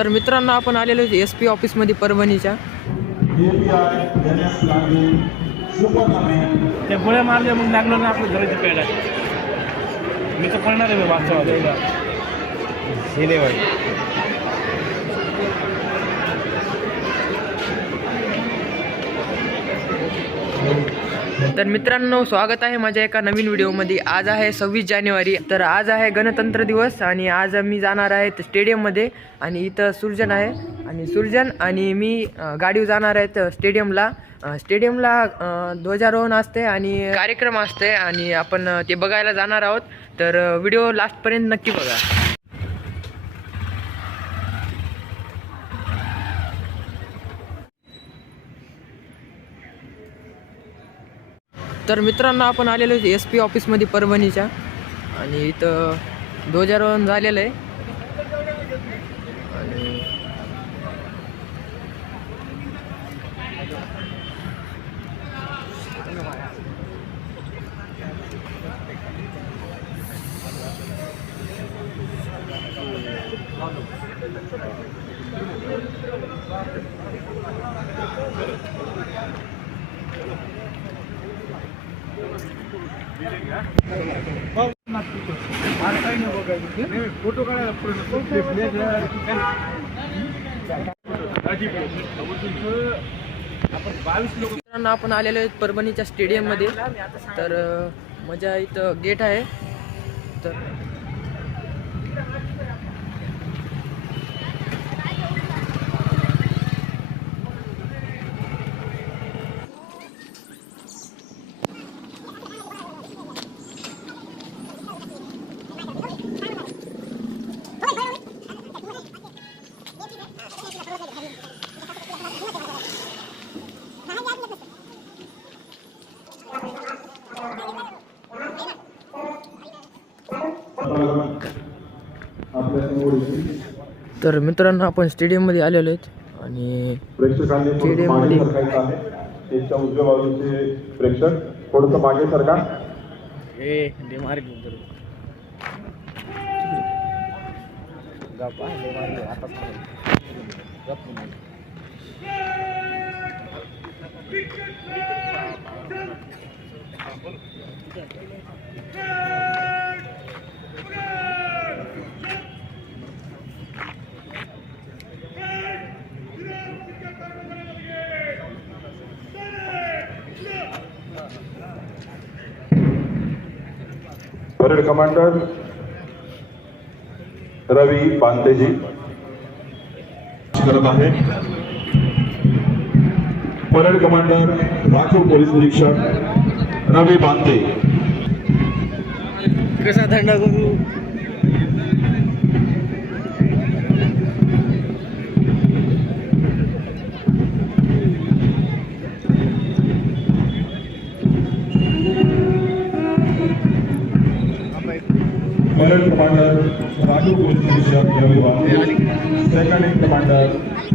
तर मित्रांनो आपण आलेलो SP ऑफिसमध्ये परभणीच्या. त्या गोळ्या मारल्या मग लागलो ना आपलं घराची पेढा. मी तर पळणार आहे वाचवायला हे नाही वाईट. तर मित्रांनो स्वागत आहे माझ्या एका नवीन व्हिडिओमध्ये. आज आहे 26 जानेवारी. तर आज आहे गणतंत्र दिवस आणि आज मी जाणार आहे स्टेडियममध्ये. आणि इथं सुरजन आहे आणि सुरजन आणि मी गाडीवर जाणार आहेत स्टेडियमला. ध्वजारोहण असते आणि कार्यक्रम असते आणि आपण ते बघायला जाणार आहोत. तर व्हिडिओ लास्टपर्यंत नक्की बघा. तर मित्रांनो आपण आलेलो SP ऑफिसमध्ये परभणीच्या आणि इथं ध्वजारोहण झालेलं आहे. आणि फोटो काढायला मित्रांनो आपण आलेलो आहेत परभणीच्या स्टेडियममध्ये. तर मजा इथं गेट आहे. तर तर मित्रांनो आपण स्टेडियममध्ये आलेलो आहेत आणि स्टेडियममध्ये त्याच्या उजव्या बाजूचे प्रेक्षक थोडंसं मागे सरका. परेड कमांडर रवी बांतेजी करत आहे. परेड कमांडर राखीव पोलीस निरीक्षक रवी बांते. कसा थंडा करू. परेड कमांडर राखीव पोलीस निरीक्षक रवी बांते. सेकंड इन कमांडर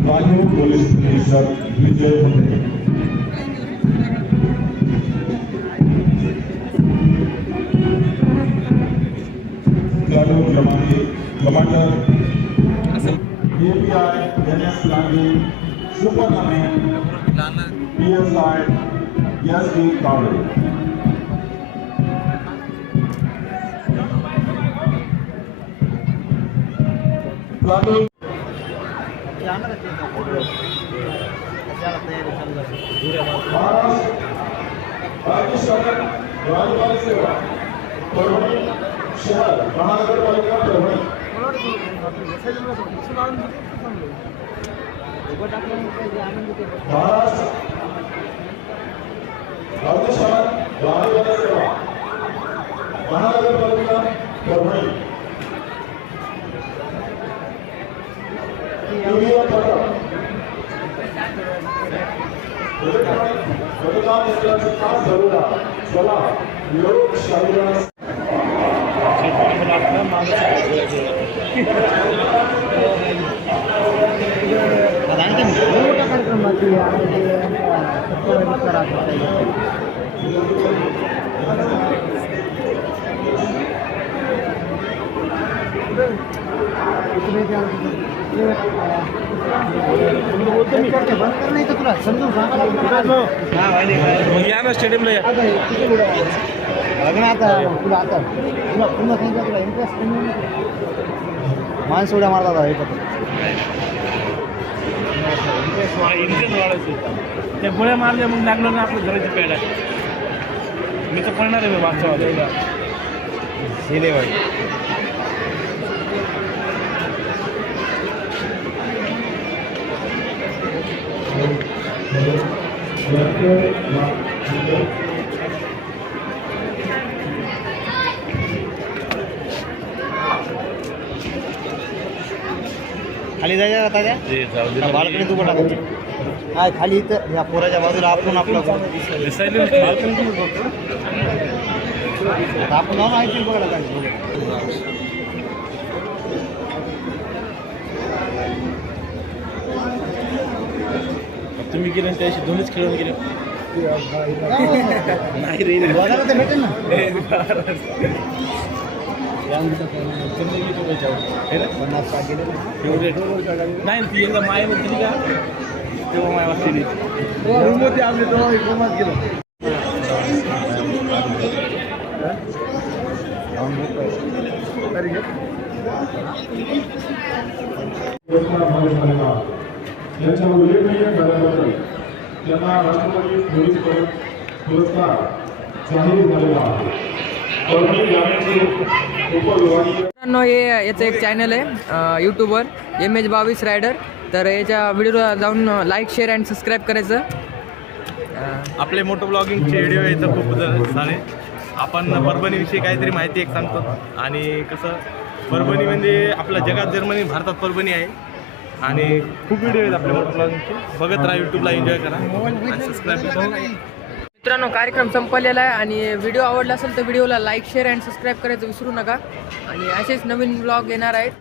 राखीव पोलीस निरीक्षक विजय मुंडे. प्लाटून क्रमांक कमांडर API NS लांगे सुपरनामे PSI SD कावळे. प्लाटून राज्य शासन राज्यपाल सेवा परभणी शहर महानगरपालिका परभणी. महाराष्ट्र राज्य शासन राज्यपाल सेवा महानगरपालिका परभणी. मतदान यंत्राची खास जरूर चला लोकशाहीला या ना स्टेडियमला या. माणसं उड्या मारतात हे पत्र इंटरेस्ट वाढायचं. त्या गोळ्या मारल्या मग लागलो ना आपल्या घराची पॅड. मी तर पळणार आहे वाचवायला. हे भाई खाली जायचं का ताज्या बालकडी तू पण हा खाली इथं या पोराच्या बाजूला आपण आपलं आपण जाऊन ऐकतील बघायला काय तुम्ही गेले आणि त्याशी दोन्हीच खेळून गेले. नाही रे बघायला तर भेटेल ना पन्नास पाच गेले नाही ती एकदा माया दिली का तेव्हा माया वाचली. रूममध्ये आले तेव्हा एकदमच गेलो यांच्या उल्लेखनीय कार्याबद्दल त्यांना राष्ट्रपती पोलीस पुरस्कार जाहीर झालेला आहे. परभणी ग्रामीणचे उपविभागीय मित्रांनो, हे याचं एक चॅनल आहे यूट्यूबवर MH22 रायडर. तर याच्या व्हिडिओला जाऊन लाईक शेअर अँड सबस्क्राईब करायचं. आपले मोटो ब्लॉगिंगचे व्हिडिओ येतं खूप सारे. आपण परभणीविषयी काहीतरी माहिती एक सांगतो. आणि कसं परभणी म्हणजे आपल्या जगात जर्मनी भारतात परभणी आहे. आणि खूप व्हिडिओ आहेत आपल्या मोटो ब्लॉगिंगचे. बघत राहा, यूट्यूबला एन्जॉय करा आणि सबस्क्राईब करा. मित्रांनो, कार्यक्रम संपलेला आहे आणि व्हिडिओ आवडला असेल तर व्हिडिओला लाईक शेअर अँड सबस्क्राईब करायचं विसरू नका. आणि असेच नवीन ब्लॉग येणार आहेत.